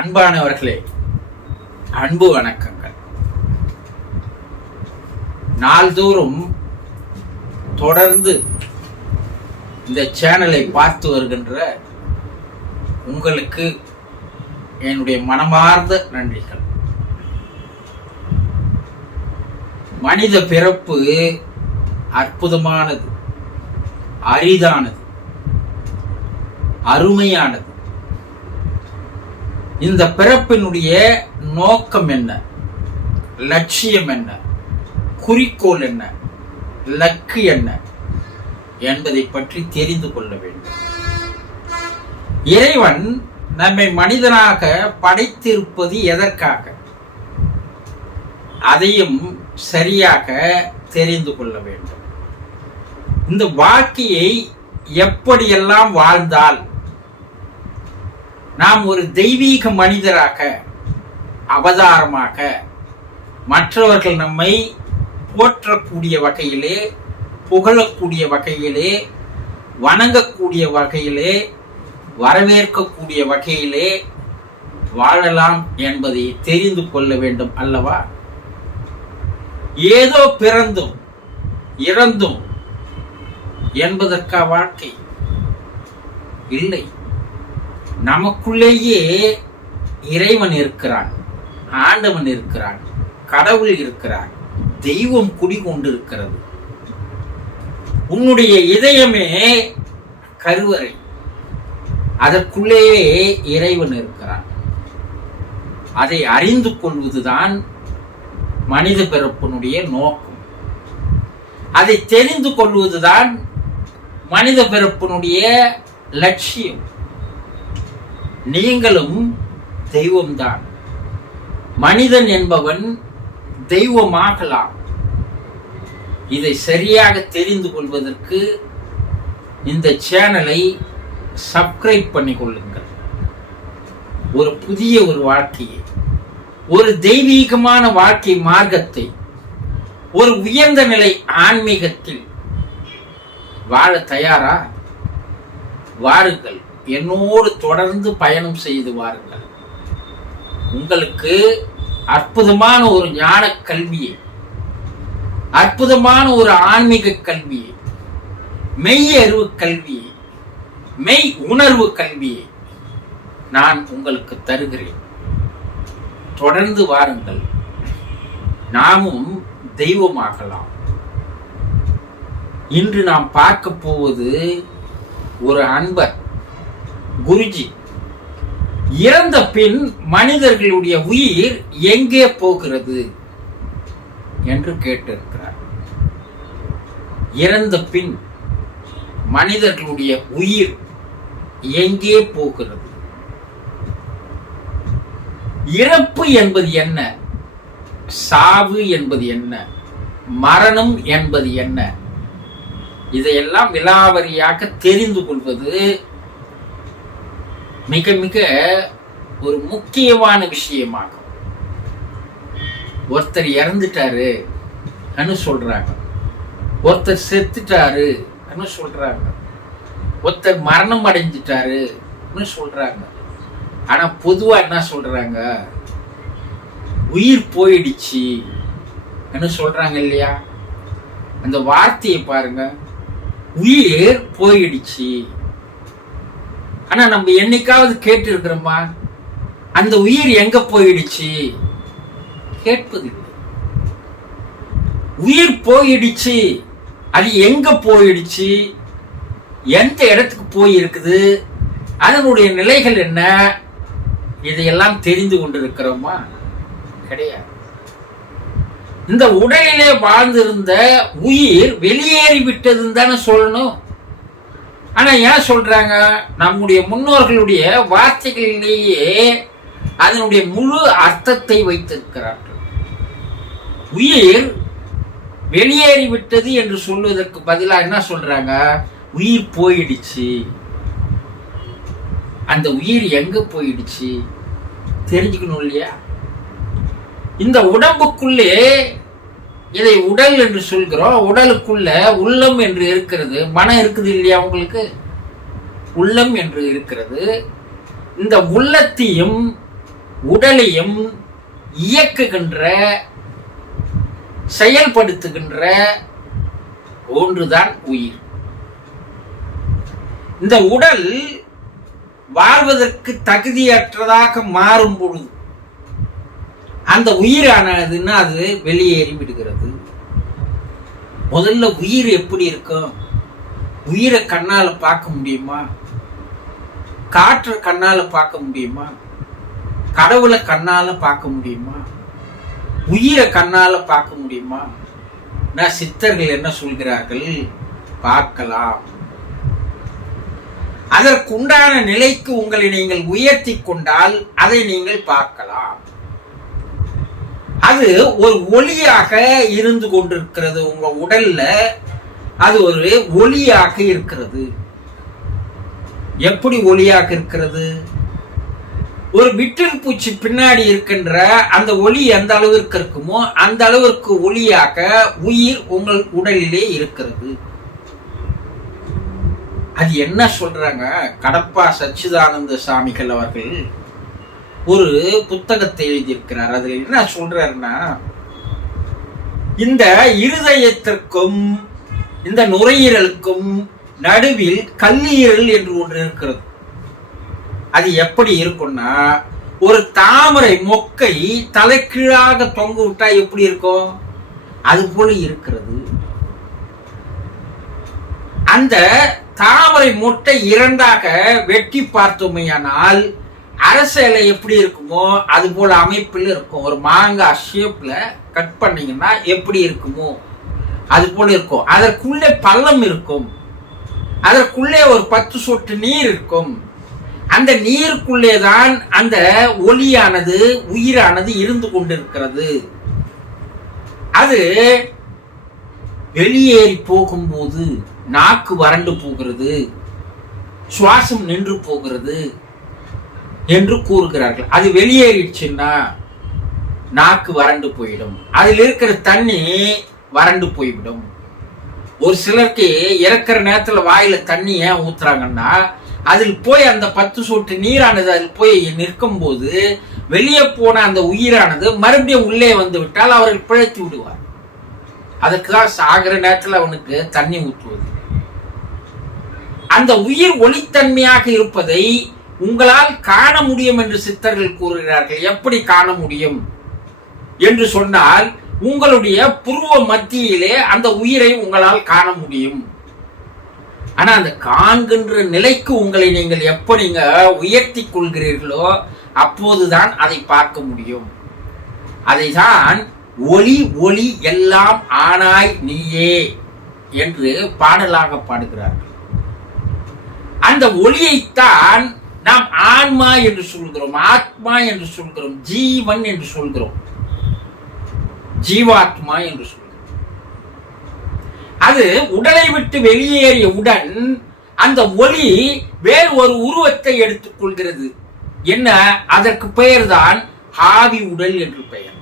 அன்பானவர்களே, அன்பு வணக்கங்கள். நாள்தோறும் தொடர்ந்து இந்த சேனலை பார்த்து வருகின்ற உங்களுக்கு என்னுடைய மனமார்ந்த நன்றிகள். மனித பிறப்பு அற்புதமானது, அரிதானது, அருமையானது. இந்த பிறப்பினுடைய நோக்கம் என்ன, லட்சியம் என்ன, குறிக்கோள் என்ன, லக்கு என்ன என்பதை பற்றி தெரிந்து கொள்ள வேண்டும். இறைவன் நம்மை மனிதனாக படைத்திருப்பது எதற்காக, அதையும் சரியாக தெரிந்து கொள்ள வேண்டும். இந்த வாழ்க்கையை எப்படியெல்லாம் வாழ்ந்தால் நாம் ஒரு தெய்வீக மனிதராக, அவதாரமாக, மற்றவர்கள் நம்மை போற்றக்கூடிய வகையிலே, புகழக்கூடிய வகையிலே, வணங்கக்கூடிய வகையிலே, வரவேற்கக்கூடிய வகையிலே வாழலாம் என்பதை தெரிந்து கொள்ள வேண்டும் அல்லவா? ஏதோ பிறந்தும் இறந்தும் என்பதற்கா வாழ்க்கை? இல்லை. நமக்குள்ளேயே இறைவன் இருக்கிறான், ஆண்டவன் இருக்கிறான், கடவுள் இருக்கிறான், தெய்வம் குடிகொண்டிருக்கிறது. உன்னுடைய இதயமே கருவறை, அதற்குள்ளேயே இறைவன் இருக்கிறான். அதை அறிந்து கொள்வதுதான் மனித பிறப்பினுடைய நோக்கம். அதை தெரிந்து கொள்வதுதான் மனித பிறப்பினுடைய லட்சியம். நீங்களும் தெய்வம்தான். மனிதன் என்பவன் தெய்வமாகலாம். இதை சரியாக தெரிந்து கொள்வதற்கு இந்த சேனலை சப்ஸ்கிரைப் பண்ணி கொள்ளுங்கள். ஒரு புதிய ஒரு வாழ்க்கையை, ஒரு தெய்வீகமான வாழ்க்கை மார்க்கத்தை, ஒரு உயர்ந்த நிலை ஆன்மீகத்தில் வாழ தயாரா? வாருங்கள், என்னோடு தொடர்ந்து பயணம் செய்து வாருங்கள். உங்களுக்கு அற்புதமான ஒரு ஞான கல்வியை, அற்புதமான ஒரு ஆன்மீக கல்வியை, மெய் அறிவு கல்வியை, மெய் உணர்வு கல்வியை நான் உங்களுக்கு தருகிறேன். தொடர்ந்து வாருங்கள், நாமும் தெய்வமாகலாம். இன்று நாம் பார்க்க போவது ஒரு அன்பர் குருஜி. இறந்த பின் மனிதர்களுடைய உயிர் எங்கே போகிறது என்று கேட்டிருக்கிறார். இறந்த பின் மனிதர்களுடைய உயிர் எங்கே போகிறது? இறப்பு என்பது என்ன, சாவு என்பது என்ன, மரணம் என்பது என்ன, இதையெல்லாம் விலாவரியாக தெரிந்து கொள்வது மிக மிக ஒரு முக்கியமான விஷயமாகும். ஒருத்தர் இறந்துட்டாரு சொல்றாங்க, ஒருத்தர் செத்துட்டாரு சொல்றாங்க, ஒருத்தர் மரணம் அடைஞ்சிட்டாரு சொல்றாங்க. ஆனா பொதுவா என்ன சொல்றாங்க? உயிர் போயிடுச்சு சொல்றாங்க இல்லையா? அந்த வார்த்தையை பாருங்க, உயிர் போயிடுச்சு. ஆனா நம்ம என்னைக்காவது கேட்டு இருக்கிறோமா அந்த உயிர் எங்க போயிடுச்சு? கேட்பதில்லை. உயிர் போயிடுச்சு, அது எங்க போயிடுச்சு, எந்த இடத்துக்கு போயிருக்குது, அதனுடைய நிலைகள் என்ன, இதையெல்லாம் தெரிந்து கொண்டிருக்கிறோமா? கிடையாது. இந்த உடலிலே வாழ்ந்திருந்த உயிர் வெளியேறி விட்டதுன்னு தானே சொல்லணும். ஆனா ஏன் சொல்றாங்க? நம்முடைய முன்னோர்களுடைய வார்த்தைகளிலேயே அதனுடைய முழு அர்த்தத்தை வைத்திருக்கிறார்கள். உயிர் வெளியேறி விட்டது என்று சொல்வதற்கு பதிலாக என்ன சொல்றாங்க? உயிர் போயிடுச்சு. அந்த உயிர் எங்க போயிடுச்சு தெரிஞ்சுக்கணும் இல்லையா? இந்த உடம்புக்குள்ளே, இதை உடல் என்று சொல்கிறோம், உடலுக்குள்ள உள்ளம் என்று இருக்கிறது, மனம் இருக்குது இல்லையா? உங்களுக்கு உள்ளம் என்று இருக்கிறது. இந்த உள்ளத்தையும் உடலையும் இயக்குகின்ற செயல்படுத்துகின்ற ஒன்றுதான் உயிர். இந்த உடல் வாழ்வதற்கு தகுதியற்றதாக மாறும் பொழுது அந்த உயிரானதுன்னா அது வெளியேறி விடுகிறது. முதல்ல உயிர் எப்படி இருக்கும்? உயிரை கண்ணால பார்க்க முடியுமா? காற்று கண்ணால பார்க்க முடியுமா? கடவுளை கண்ணால பார்க்க முடியுமா? உயிரை கண்ணால பார்க்க முடியுமா? நான் சித்தர்கள் என்ன சொல்கிறார்கள்? பார்க்கலாம். அதற்குண்டான நிலைக்கு உங்களை நீங்கள் உயர்த்தி கொண்டால் அதை நீங்கள் பார்க்கலாம். அது ஒரு ஒளியாக இருந்து கொண்டிருக்கிறது. உங்க உடல்ல அது ஒரு ஒளியாக இருக்கிறது. எப்படி ஒளியாக இருக்கிறது? ஒரு விட்டில் பூச்சி பின்னாடி இருக்கின்ற அந்த ஒளி எந்த அளவிற்கு இருக்குமோ அந்த அளவிற்கு ஒளியாக உயிர் உங்கள் உடலிலே இருக்கிறது. அது என்ன சொல்றாங்க? கடப்பா சச்சிதானந்த சாமிகள் அவர்கள் ஒரு புத்தகத்தை எழுதியிருக்கிறார். அதுல என்ன சொல்றாருன்னா, இந்த இருதயத்திற்கும் இந்த நுரையீரலுக்கும் நடுவில் கல்லீரல் என்று ஒன்று இருக்கிறது. அது எப்படி இருக்கும்னா, ஒரு தாமரை மொக்கை தலைகீழாக தொங்க விட்டா எப்படி இருக்கும்? அது போல இருக்கிறது. அந்த தாமரை மொட்டை இரண்டாக வெட்டி பார்த்தோமையானால் அரசலை எப்படி இருக்குமோ அது போல அமைப்பில் இருக்கும். ஒரு மாங்காய் ஷேப்ல கட் பண்ணீங்கன்னா எப்படி இருக்குமோ அது போல இருக்கும். அதற்குள்ளே பள்ளம் இருக்கும். அதற்குள்ளே ஒரு 10 சொட்டு நீர் இருக்கும். அந்த நீருக்குள்ளே தான் அந்த ஒளியானது உயிரானது இருந்து கொண்டிருக்கிறது. அது வெளியேறி போகும்போது நாக்கு வறண்டு போகிறது, சுவாசம் நின்று போகிறது என்று கூறுகிறார்கள். அது வெளியேறிடுச்சுன்னா நாக்கு வறண்டு போயிடும், அதில் இருக்கிற தண்ணி வறண்டு போய்விடும். ஒரு சிலருக்கு இறக்குற நேரத்துல வாயில தண்ணி ஏன் ஊத்துறாங்கன்னா, அதில் போய் அந்த 10 சொட்டு நீரானது அதில் போய் நிற்கும் போது வெளியே போன அந்த உயிரானது மறுபடியும் உள்ளே வந்து விட்டால் அவர்கள் பிழைத்து விடுவார். அதுக்குதான் சாகிற நேரத்தில் அவனுக்கு தண்ணி ஊற்றுவது. அந்த உயிர் ஒளித்தன்மையாக இருப்பதை உங்களால் காண முடியும் என்று சித்தர்கள் கூறுகிறார்கள். எப்படி காண முடியும் என்று சொன்னால், உங்களுடைய புருவ மத்தியிலே அந்த உயிரை உங்களால் காண முடியும். ஆனா அந்த காண்கின்ற நிலைக்கு உங்களை நீங்கள் எப்ப நீங்க உயர்த்தி கொள்கிறீர்களோ அப்போதுதான் அதை பார்க்க முடியும். அதைதான் ஒளி ஒளி எல்லாம் ஆனாய் நீயே என்று பாடலாக பாடுகிறார்கள். அந்த ஒளியைத்தான் நாம் ஆன்மா என்று சொல்கிறோம், ஆத்மா என்று சொல்கிறோம், ஜீவன் என்று சொல்கிறோம், ஜீவாத்மா என்று சொல்கிறோம். அது உடலை விட்டு வெளியேறியவுடன் அந்த ஒளி வேறு ஒரு உருவத்தை எடுத்துக் கொள்கிறது. என்ன? அதற்கு பெயர்தான் ஆவி உடல் என்று பெயர்.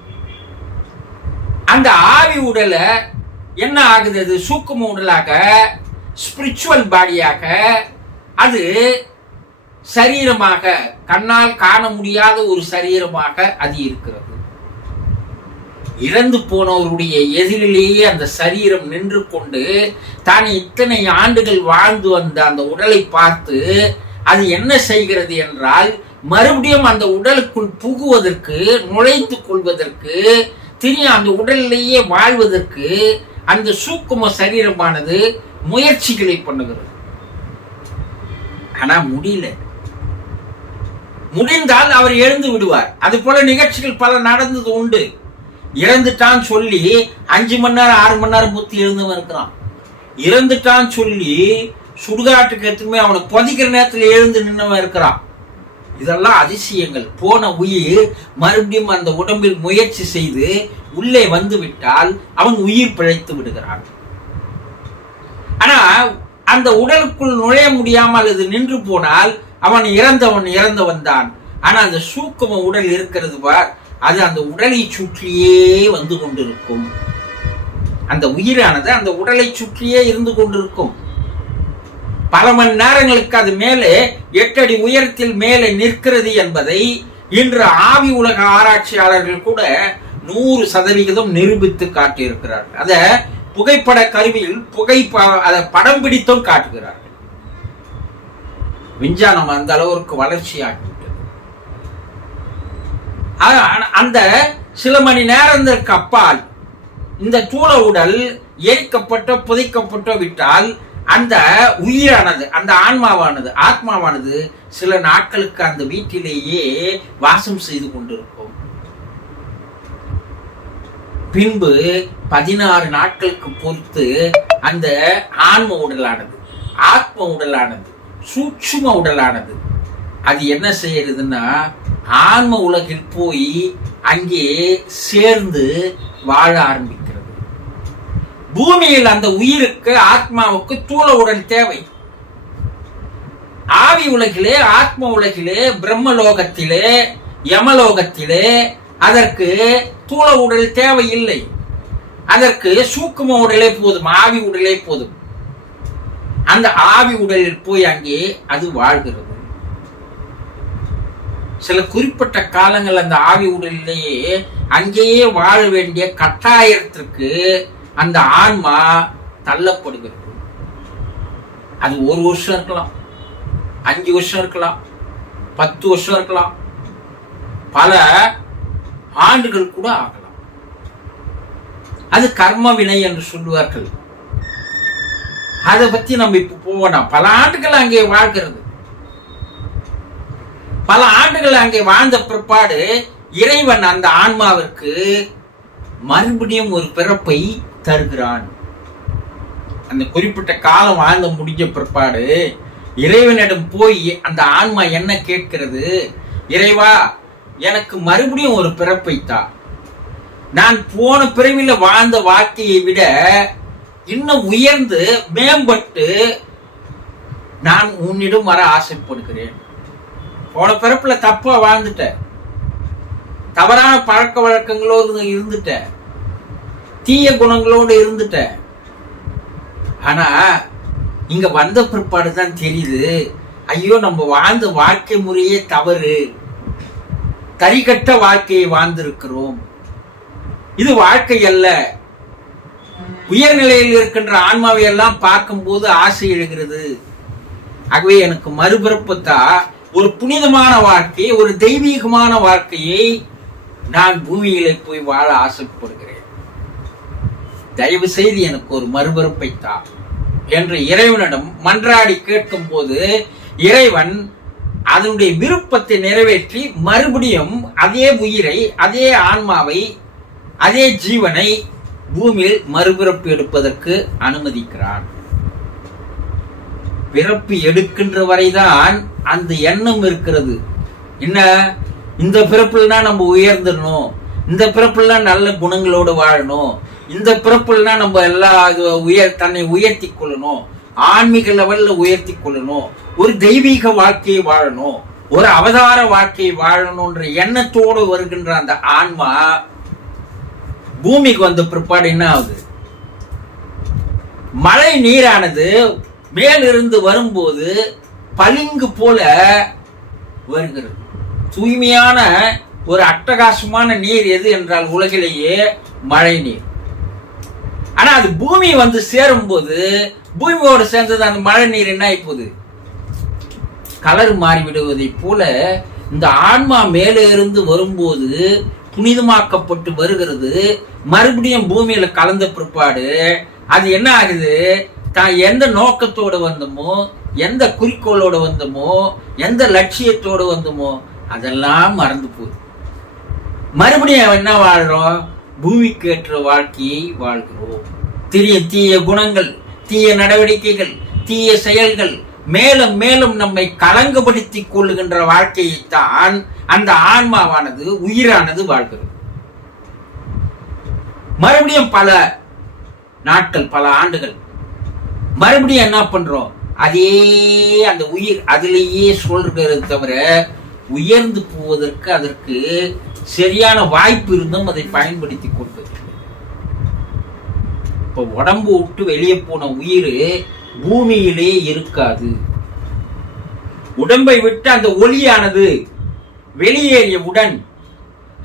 அந்த ஆவி உடல என்ன ஆகுது? அது சூக்கும உடலாக, ஸ்பிரிச்சுவல் பாடியாக, அது சரீரமாக, கண்ணால் காண முடியாத ஒரு சரீரமாக அது இருக்கிறது. இறந்து போனவருடைய எதிரிலேயே அந்த சரீரம் நின்று கொண்டு தான் இத்தனை ஆண்டுகள் வாழ்ந்து வந்த அந்த உடலை பார்த்து அது என்ன செய்கிறது என்றால், மறுபடியும் அந்த உடலுக்குள் புகுவதற்கு, நுழைந்து கொள்வதற்கு, திரிய அந்த உடலிலேயே வாழ்வதற்கு அந்த சூக்கும சரீரமானது முயற்சிகளை பண்ணுகிறது. ஆனா முடியல. முடிந்தால் அவர் எழுந்து விடுவார். அது போல நிகழ்ச்சிகள் பல நடந்தது உண்டு. இறந்துட்டான் சொல்லி 5 மணி நேரம் 6 மணி நேரம் புத்தி எழுந்தவன் இருக்கிறான். இறந்துட்டான் சொல்லி சுடுகாட்டுக்கு எத்துமே அவனை புதைக்கிற நேரத்தில் எழுந்து நின்னவன் இருக்கிறான். இதெல்லாம் அதிசயங்கள். போன உயிர் மறுபடியும் அந்த உடம்பில் முயற்சி செய்து உள்ளே வந்து விட்டால் அவன் உயிர் பிழைத்து விடுகிறான். ஆனா அந்த உடலுக்குள் நுழைய முடியாமல் அது நின்று போனால் அவன் இறந்தவன் தான். ஆனா அந்த சூக்கும உடல் இருக்கிறது பார், அது அந்த உடலை சுற்றியே வந்து கொண்டிருக்கும். அந்த உயிரானது அந்த உடலை சுற்றியே இருந்து கொண்டிருக்கும். பல மணி நேரங்களுக்கு அது மேலே 8 அடி உயரத்தில் மேலே நிற்கிறது என்பதை இன்று ஆவி உலக ஆராய்ச்சியாளர்கள் கூட 100% நிரூபித்து காட்டியிருக்கிறார்கள். அத புகைப்பட கருவியில் அதை படம் பிடித்தும் காட்டுகிறார்கள். விஞ்ஞானம் அந்த அளவிற்கு வளர்ச்சி ஆகிவிட்டது. அந்த சில மணி நேரத்திற்கு அப்பால் இந்த தூள உடல் எரிக்கப்பட்ட புதைக்கப்பட்டு விட்டால் அந்த உயிரானது, அந்த ஆத்மாவானது சில நாட்களுக்கு அந்த வீட்டிலேயே வாசம் செய்து கொண்டிருக்கும். பின்பு 16 நாட்களுக்கு பொறுத்து அந்த ஆன்ம உடலானது, ஆத்ம உடலானது, சூட்சும உடலானது அது என்ன செய்யறதுன்னா ஆன்ம உலகில் போய் அங்கே சேர்ந்து வாழ ஆரம்பிக்கிறது. பூமியில் அந்த உயிருக்கு, ஆத்மாவுக்கு தூள உடல் தேவை. ஆவி உலகிலே, ஆத்ம உலகிலே, பிரம்மலோகத்திலே, யமலோகத்திலே அதற்கு தூள உடல் தேவையில்லை. அதற்கு சூக்கும உடலே போதும், ஆவி உடலே போதும். அந்த ஆவி உடலில் போய் அங்கே அது வாழ்கிறது. சில குறிப்பிட்ட காலங்கள் அந்த ஆவி உடலிலேயே அங்கேயே வாழ வேண்டிய கட்டாயத்திற்கு அந்த ஆன்மா தள்ளப்படுகிறது. அது 1 வருஷம் இருக்கலாம், 5 வருஷம் இருக்கலாம், 10 வருஷம் இருக்கலாம், பல ஆண்டுகள் கூட ஆகலாம். அது கர்ம வினை என்று சொல்லுவார்கள். அதை பத்தி நம்ம இப்ப போவோம். பல ஆண்டுகள் அங்கே வாழ்கிறது. பல ஆண்டுகள் அங்கே வாழ்ந்த பிற்பாடு இறைவன் அந்த ஆன்மாவிற்கு மறுபடியும் ஒரு பிறப்பை தருகிறான். அந்த குறிப்பிட்ட காலம் வாழ்ந்து முடிஞ்ச பிற்பாடு இறைவனிடம் போய் அந்த ஆன்மா என்ன கேட்கிறது? இறைவா, எனக்கு மறுபடியும் ஒரு பிறப்பை தா. நான் போன பிறவில வாழ்ந்த வாழ்க்கையை விட இன்னும் உயர்ந்து மேம்பட்டு நான் உன்னிடம் வர ஆசைப்படுகிறேன். போன பிறப்புல தப்பா வாழ்ந்துட்ட, தவறான பழக்க வழக்கங்களோடு இருந்துட்ட, தீய குணங்களோடு இருந்துட்ட. ஆனா இங்க வந்த பிற்பாடுதான் தெரியுது, ஐயோ நம்ம வாழ்ந்த வாழ்க்கை முறையே தவறு, தரிகட்ட வாழ்க்கையை வாழ்ந்திருக்கிறோம், இது வாழ்க்கை அல்ல. உயர்நிலையில் இருக்கின்ற ஆன்மாவை எல்லாம் பார்க்கும் போது ஆசை எழுகிறது. ஆகவே எனக்கு மறுபிறப்புத்தா, ஒரு புனிதமான வாழ்க்கை, ஒரு தெய்வீகமான வாழ்க்கையை நான் பூமியிலே போய் வாழ ஆசைப்படுகிறேன். தயவு செய்து எனக்கு ஒரு மறுபிறப்பை தா என்று இறைவனிடம் மன்றாடி கேட்கும் போது இறைவன் அதனுடைய விருப்பத்தை நிறைவேற்றி மறுபடியும் அதே உயிரை, அதே ஆன்மாவை, அதே ஜீவனை பூமியில் மறுபிறப்பு எடுப்பதற்கு அனுமதிக்கிறான். பிறப்பு எடுக்கின்ற வரைதான் அந்த எண்ணம் இருக்கிறது. என்ன, இந்த பிறப்புலனா நம்ம உயர்ந்துடணும், இந்த பிறப்புல நல்ல குணங்களோடு வாழணும், இந்த பிறப்புலனா நம்ம எல்லா தன்னை உயர்த்தி கொள்ளணும், ஆன்மீக லெவல்ல உயர்த்தி கொள்ளணும், ஒரு தெய்வீக வாழ்க்கையை வாழணும், ஒரு அவதார வாழ்க்கையை வாழணும்ன்ற எண்ணத்தோடு வருகின்ற அந்த ஆன்மா பூமிக்கு வந்த பிற்பாடு என்ன ஆகுது? மழை நீரானது மேலிருந்து வரும்போது பளிங்கு போல வருகிறது. தூய்மையான ஒரு அட்டகாசமான நீர் எது என்றால் உலகிலேயே மழை நீர். ஆனா அது பூமி வந்து சேரும் போது பூமியோடு சேர்ந்தது அந்த மழை நீர் என்ன ஆயிப்போகுது? கலர் மாறிவிடுவதை போல இந்த ஆன்மா மேலே இருந்து வரும்போது புனிதமாக்கப்பட்டு வருகிறது. மறுபடியும் பூமியில கலந்த பிற்பாடு அது என்ன ஆகுது? தான் எந்த நோக்கத்தோடு வந்தோமோ, எந்த குறிக்கோளோடு வந்தோமோ, எந்த லட்சியத்தோடு வந்தோமோ அதெல்லாம் மறந்து போகுது. மறுபடியும் என்ன வாழ்றோம்? பூமிக்கு ஏற்ற வாழ்க்கையை வாழ்கிறோம். தீய குணங்கள், தீய நடவடிக்கைகள், தீய செயல்கள் மேலும் மேலும் நம்மை கலங்கப்படுத்திக் கொள்ளுகின்ற வாழ்க்கையைத்தான் அந்த ஆன்மாவானது, உயிரானது வாழ்கிறது. மறுபடியும் பல நாட்கள், பல ஆண்டுகள் மறுபடியும் என்ன பண்றோம்? அதே அந்த உயிர் அதிலேயே சொல்றது தவிர உயர்ந்து போவதற்கு அதற்கு சரியான வாய்ப்பு இருந்தும் அதை பயன்படுத்தி கொள்வது. இப்ப உடம்பு விட்டு வெளியே போன உயிர் பூமியிலே இருக்காது. உடம்பை விட்டு அந்த ஒளியானது வெளியேறியவுடன்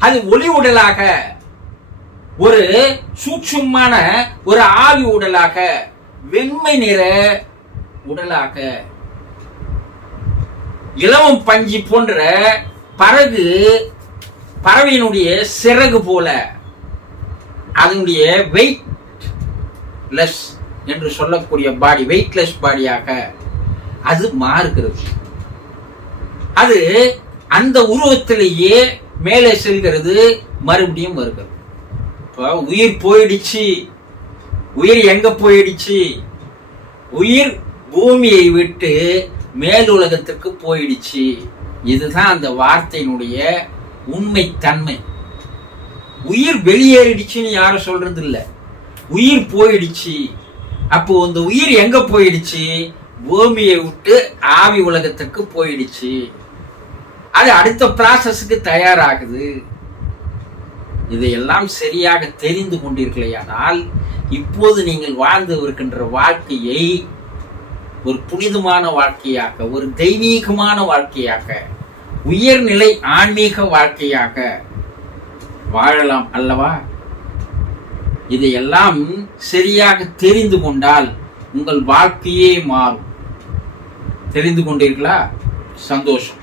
அது ஒளி உடலாக, ஒரு சூட்சுமான ஒரு ஆவி உடலாக, வெண்மை நிற உடலாக, இலவம் பஞ்சு போன்ற பறவையினுடைய சிறகு போல அதனுடைய வெயிட்லெஸ் என்று சொல்லக்கூடிய பாடி, வெயிட்லெஸ் பாடியாக அது மாறுகிறது. அது அந்த உருவத்திலேயே மேலே செல்கிறது, மறுபடியும் வருகிறது. இப்போ உயிர் போயிடுச்சு. உயிர் எங்க போயிடுச்சு? உயிர் பூமியை விட்டு மேலுலகத்திற்கு போயிடுச்சு. இதுதான் அந்த வார்த்தையினுடைய உண்மை தன்மை. உயிர் வெளியேறிடுச்சுன்னு யாரும் சொல்றது இல்ல, உயிர் போயிடுச்சு. அப்போ அந்த உயிர் எங்க போயிடுச்சு? பூமியை விட்டு ஆவி உலகத்திற்கு போயிடுச்சு. அது அடுத்த ப்ராசஸ்க்கு தயாராகுது. இதையெல்லாம் சரியாக தெரிந்து கொண்டீர்களேயானால் இப்போது நீங்கள் வாழ்ந்து இருக்கின்ற வாழ்க்கையை ஒரு புனிதமான வாழ்க்கையாக, ஒரு தெய்வீகமான வாழ்க்கையாக, உயர்நிலை ஆன்மீக வாழ்க்கையாக வாழலாம் அல்லவா? இதையெல்லாம் சரியாக தெரிந்து கொண்டால் உங்கள் வாழ்க்கையே மாறும். தெரிந்து கொண்டீர்களா? சந்தோஷம்.